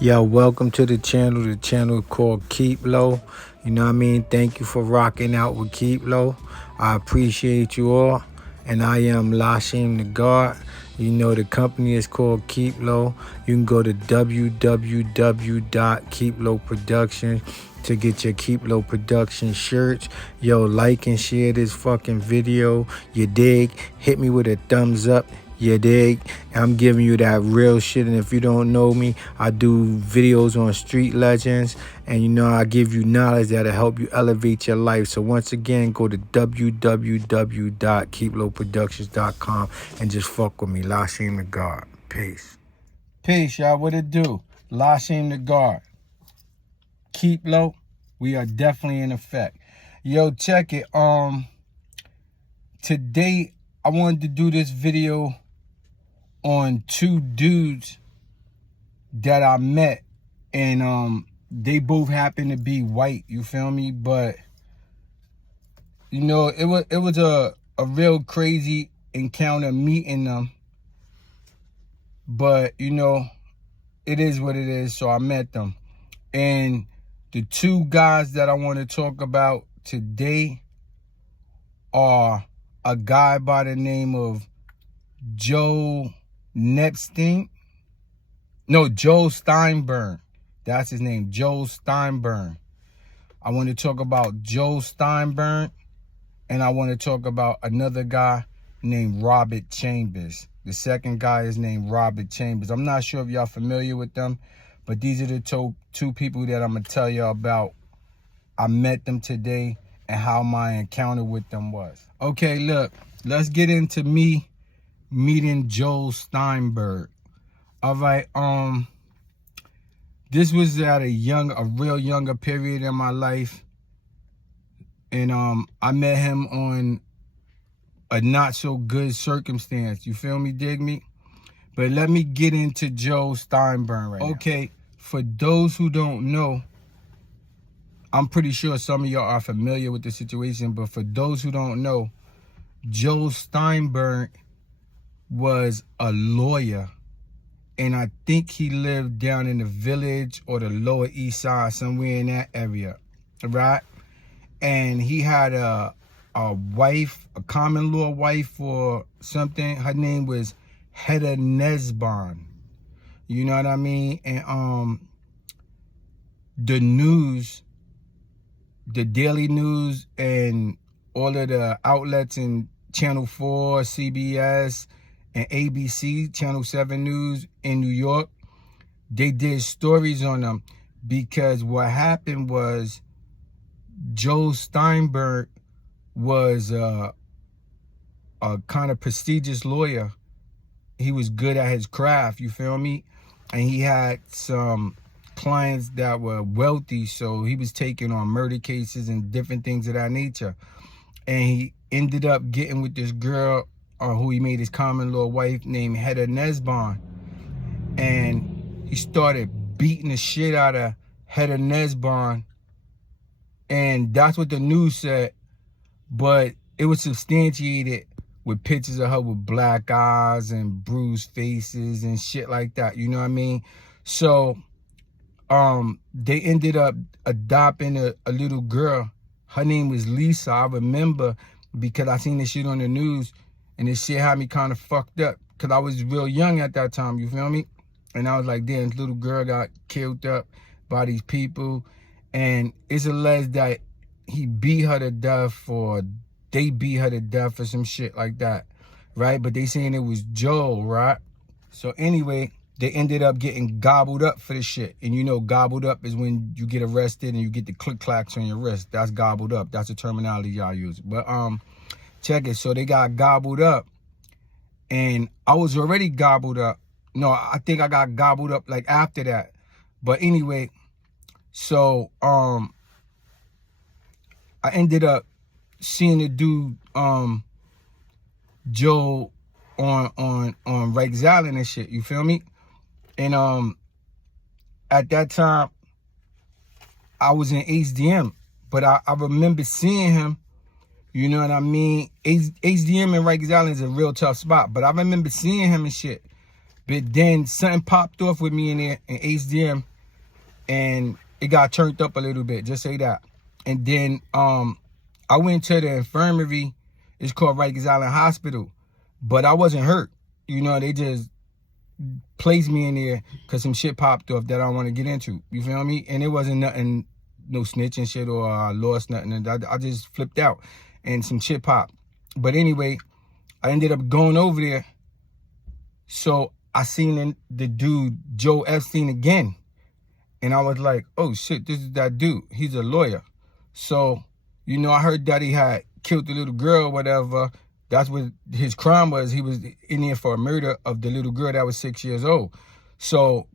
Yo, welcome to the channel called Keep Low. You know what I mean? Thank you for rocking out with Keep Low. I appreciate you all. And I am LASHEIM the God. You know the company is called Keep Low. You can go to www.keeplowproductions to get your Keep Low Production shirts. Yo, like and share this fucking video. You dig? Hit me with a thumbs up. You dig? I'm giving you that real shit. And if you don't know me, I do videos on street legends. And you know, I give you knowledge that'll help you elevate your life. So once again, go to www.keeplowproductions.com and just fuck with me. LASHEIM the God. Peace. Peace, y'all. What it do? LASHEIM the God. Keep low. We are definitely in effect. Yo, check it. Today I wanted to do this video on two dudes that I met, and they both happen to be white, you feel me? But you know, it was a real crazy encounter meeting them. But you know, it is what it is, so I met them. And the two guys that I want to talk about today are a guy by the name of Joe Steinburg. That's his name, Joe Steinburg. I want to talk about Joe Steinburg, and I want to talk about another guy named Robert Chambers. The second guy is named Robert Chambers. I'm not sure if y'all familiar with them, but these are the two people that I'm going to tell y'all about. I met them today and how my encounter with them was. Okay, look, let's get into me meeting Joe Steinburg. All right, this was at a real younger period in my life, and I met him on a not so good circumstance. You feel me? Dig me? But let me get into Joe Steinburg right now. Okay, for those who don't know, I'm pretty sure some of y'all are familiar with the situation, but for those who don't know, Joe Steinburg was a lawyer. And I think he lived down in the Village or the Lower East Side, somewhere in that area, right? And he had a wife, a common law wife or something. Her name was Hedda Nesbon. You know what I mean? And the news, the Daily News, and all of the outlets in Channel 4, CBS, and ABC, Channel 7 News in New York, they did stories on them, because what happened was Joe Steinburg was a kind of prestigious lawyer. He was good at his craft, you feel me? And he had some clients that were wealthy, so he was taking on murder cases and different things of that nature. And he ended up getting with this girl who he made his common law wife, named Hedda Nesbon. And he started beating the shit out of Hedda Nesbon. And that's what the news said. But it was substantiated with pictures of her with black eyes and bruised faces and shit like that. You know what I mean? So they ended up adopting a little girl. Her name was Lisa. I remember, because I seen this shit on the news. And this shit had me kind of fucked up, because I was real young at that time, you feel me? And I was like, damn, this little girl got killed up by these people. And it's alleged that he beat her to death, or they beat her to death, or some shit like that, right? But they saying it was Joe, right? So anyway, they ended up getting gobbled up for this shit. And you know, gobbled up is when you get arrested and you get the click-clacks on your wrist. That's gobbled up. That's the terminology y'all use. But check it. So they got gobbled up, and I was already gobbled up. No, I think I got gobbled up like after that. But anyway, so I ended up seeing the dude Joe on Rikers Island and shit. You feel me? And at that time I was in HDM, but I remember seeing him. You know what I mean? HDM and Rikers Island is a real tough spot, but I remember seeing him and shit. But then something popped off with me in there in HDM, and it got turned up a little bit, just say that. And then I went to the infirmary. It's called Rikers Island Hospital, but I wasn't hurt. You know, they just placed me in there because some shit popped off that I don't want to get into. You feel me? And it wasn't nothing, no snitching shit or I lost nothing. And I just flipped out and some shit popped. But anyway, I ended up going over there. So I seen the dude, Joe Epstein, again. And I was like, oh shit, this is that dude. He's a lawyer. So, you know, I heard that he had killed the little girl or whatever. That's what his crime was. He was in there for a murder of the little girl that was 6 years old. So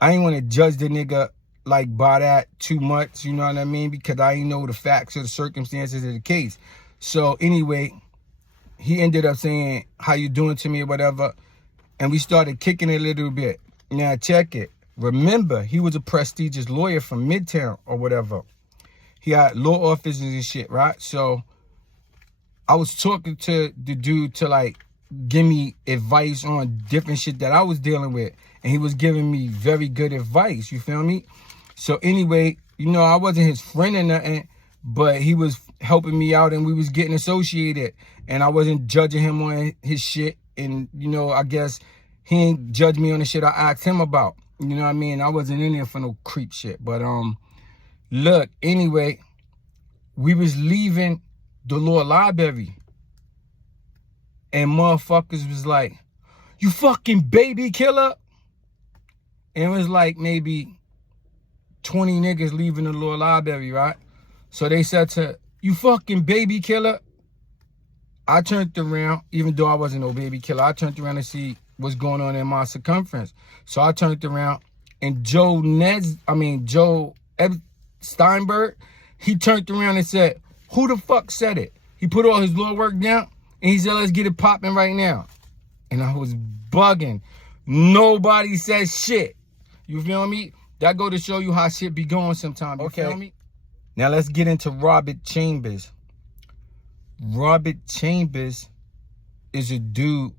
I ain't want to judge the nigga like by that too much, you know what I mean? Because I ain't know the facts or the circumstances of the case. So anyway, he ended up saying, how you doing to me or whatever. And we started kicking it a little bit. Now check it. Remember, he was a prestigious lawyer from Midtown or whatever. He had law offices and shit, right? So I was talking to the dude to like give me advice on different shit that I was dealing with. And he was giving me very good advice, you feel me? So anyway, you know, I wasn't his friend or nothing, but he was helping me out and we was getting associated. And I wasn't judging him on his shit. And, you know, I guess he ain't judged me on the shit I asked him about. You know what I mean? I wasn't in there for no creep shit. But look, anyway, we was leaving the law library. And motherfuckers was like, you fucking baby killer. And it was like maybe 20 niggas leaving the law library, right? So they said to, you fucking baby killer. I turned around, even though I wasn't no baby killer, I turned around to see what's going on in my circumference. So I turned around and Joe Steinburg, he turned around and said, who the fuck said it? He put all his law work down and he said, let's get it popping right now. And I was bugging. Nobody said shit. You feel me? That go to show you how shit be going sometimes. You feel me? Now let's get into Robert Chambers. Robert Chambers is a dude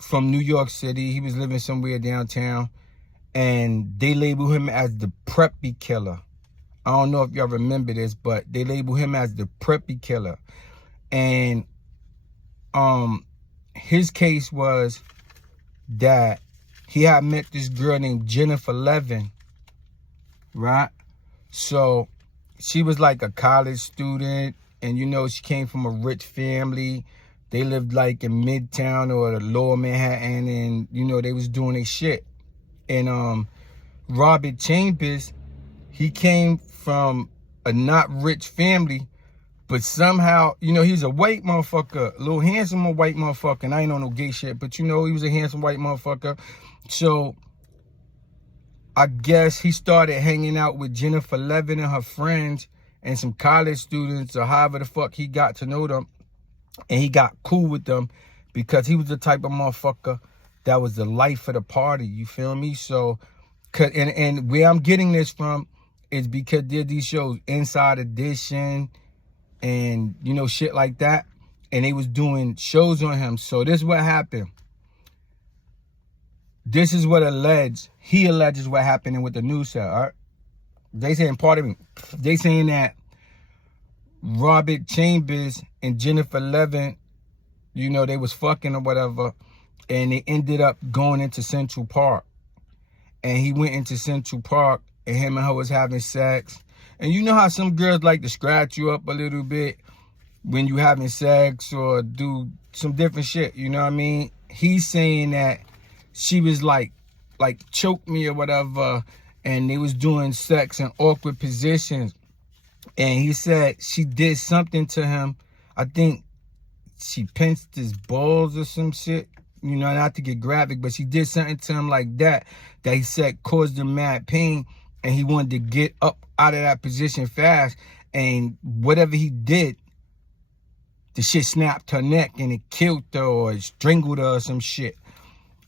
from New York City. He was living somewhere downtown. And they label him as the PREPPY killer. I don't know if y'all remember this, but they label him as the PREPPY killer. And his case was that he had met this girl named Jennifer Levin, right? So she was like a college student, and you know, she came from a rich family. They lived like in Midtown or the Lower Manhattan, and you know, they was doing their shit. And Robert Chambers, he came from a not rich family, but somehow, you know, he's a white motherfucker, a little handsome white motherfucker. And I ain't on no gay shit, but you know, he was a handsome white motherfucker. So I guess he started hanging out with Jennifer Levin and her friends and some college students or however the fuck he got to know them. And he got cool with them because he was the type of motherfucker that was the life of the party. You feel me? So, and where I'm getting this from is because there's these shows, Inside Edition and, you know, shit like that. And they was doing shows on him. So this is what happened. This is what he alleges what happened with the news cell, all right? They saying, pardon me, they saying that Robert Chambers and Jennifer Levin, you know, they was fucking or whatever, and they ended up going into Central Park. And he went into Central Park, and him and her was having sex. And you know how some girls like to scratch you up a little bit when you having sex or do some different shit, you know what I mean? He's saying that she was like choke me or whatever, and they was doing sex in awkward positions. And he said she did something to him. I think she pinched his balls or some shit. You know, not to get graphic, but she did something to him like that he said caused him mad pain. And he wanted to get up out of that position fast. And whatever he did, the shit snapped her neck and it killed her or it strangled her or some shit.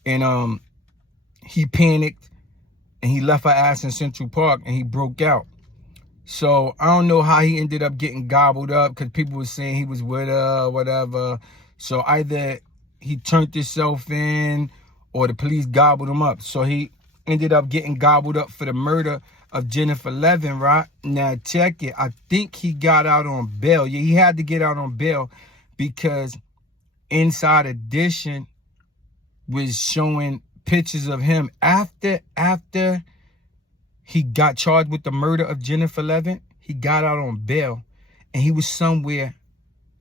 And he panicked and he left her ass in Central Park and he broke out. So I don't know how he ended up getting gobbled up because people were saying he was with her or whatever. So either he turned himself in or the police gobbled him up. So he ended up getting gobbled up for the murder of Jennifer Levin, right? Now, check it. I think he got out on bail. Yeah, he had to get out on bail because Inside Edition was showing pictures of him after he got charged with the murder of Jennifer Levin. He got out on bail, and he was somewhere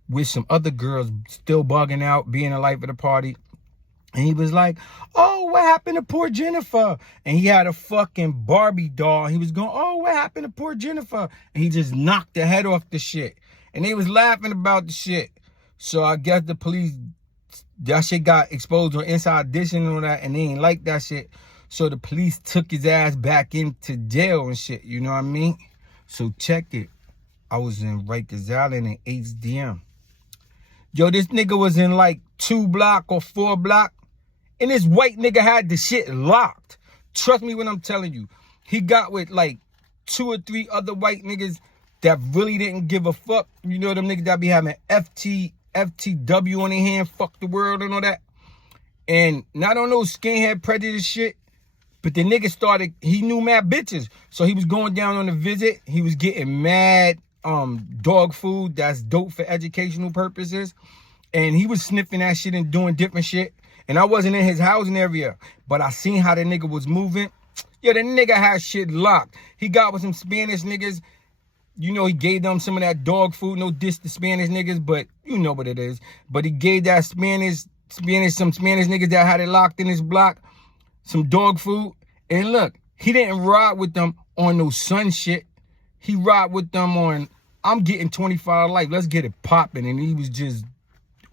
with some other girls still bugging out, being the life of the party. And he was like, oh, what happened to poor Jennifer? And he had a fucking Barbie doll. He was going, oh, what happened to poor Jennifer? And he just knocked the head off the shit. And they was laughing about the shit. So I guess the police, that shit got exposed on Inside Edition and all that, and they ain't like that shit. So the police took his ass back into jail and shit, you know what I mean? So check it. I was in Rikers Island in HDM. Yo, this nigga was in like 2 block or 4 block, and this white nigga had the shit locked. Trust me when I'm telling you. He got with like 2 or 3 other white niggas that really didn't give a fuck. You know them niggas that be having FTW on their hand, fuck the world and all that. And not on no skinhead prejudice shit, but the nigga started, he knew mad bitches. So he was going down on a visit. He was getting mad dog food that's dope for educational purposes. And he was sniffing that shit and doing different shit. And I wasn't in his housing area, but I seen how the nigga was moving. Yeah, the nigga had shit locked. He got with some Spanish niggas. You know, he gave them some of that dog food. No diss to Spanish niggas, but you know what it is. But he gave that some Spanish niggas that had it locked in his block some dog food. And look, he didn't ride with them on no son shit. He ride with them on, I'm getting 25 life. Let's get it popping. And he was just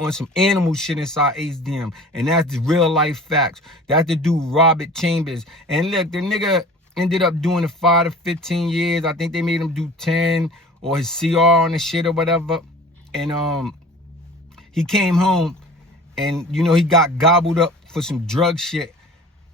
on some animal shit inside HDM. And that's the real life facts. That's the dude, Robert Chambers. And look, the nigga ended up doing the 5 to 15 years. I think they made him do 10 or his CR on the shit or whatever. And he came home and, you know, he got gobbled up for some drug shit.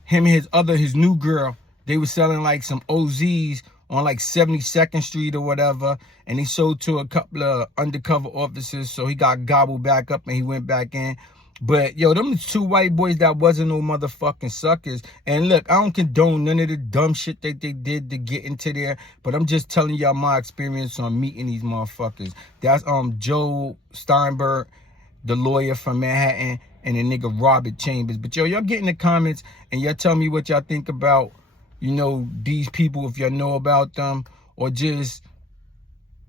Him and his new girl, they were selling like some OZs on like 72nd Street or whatever. And he sold to a couple of undercover officers. So he got gobbled back up and he went back in. But, yo, them 2 white boys that wasn't no motherfucking suckers. And look, I don't condone none of the dumb shit that they did to get into there. But I'm just telling y'all my experience on meeting these motherfuckers. That's Joe Steinburg, the lawyer from Manhattan, and the nigga Robert Chambers. But, yo, y'all get in the comments and y'all tell me what y'all think about, you know, these people, if y'all know about them, or just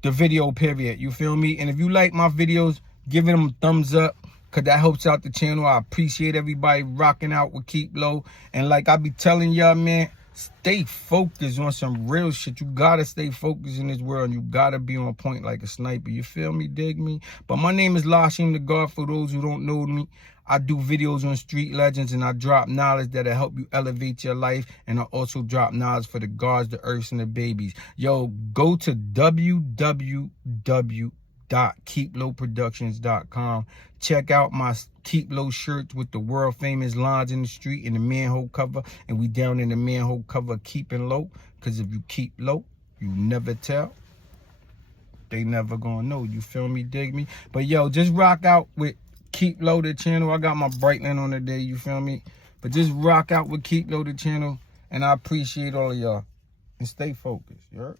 the video, period. You feel me? And if you like my videos, give them a thumbs up, because that helps out the channel. I appreciate everybody rocking out with Keep Low. And like I be telling y'all, man, stay focused on some real shit. You gotta stay focused in this world. And you gotta be on point like a sniper. You feel me? Dig me? But my name is LASHEIM the God, for those who don't know me. I do videos on street legends, and I drop knowledge that'll help you elevate your life. And I also drop knowledge for the gods, the earths, and the babies. Yo, go to www.keeplowproductions.com. Check out my Keep Low shirts with the world famous lines in the street and the manhole cover. And we down in the manhole cover keeping low. Because if you keep low, you never tell. They never gonna know. You feel me? Dig me? But yo, just rock out with Keep Low the channel. I got my Brightland on today. You feel me? But just rock out with Keep Low the channel. And I appreciate all of y'all. And stay focused. You heard?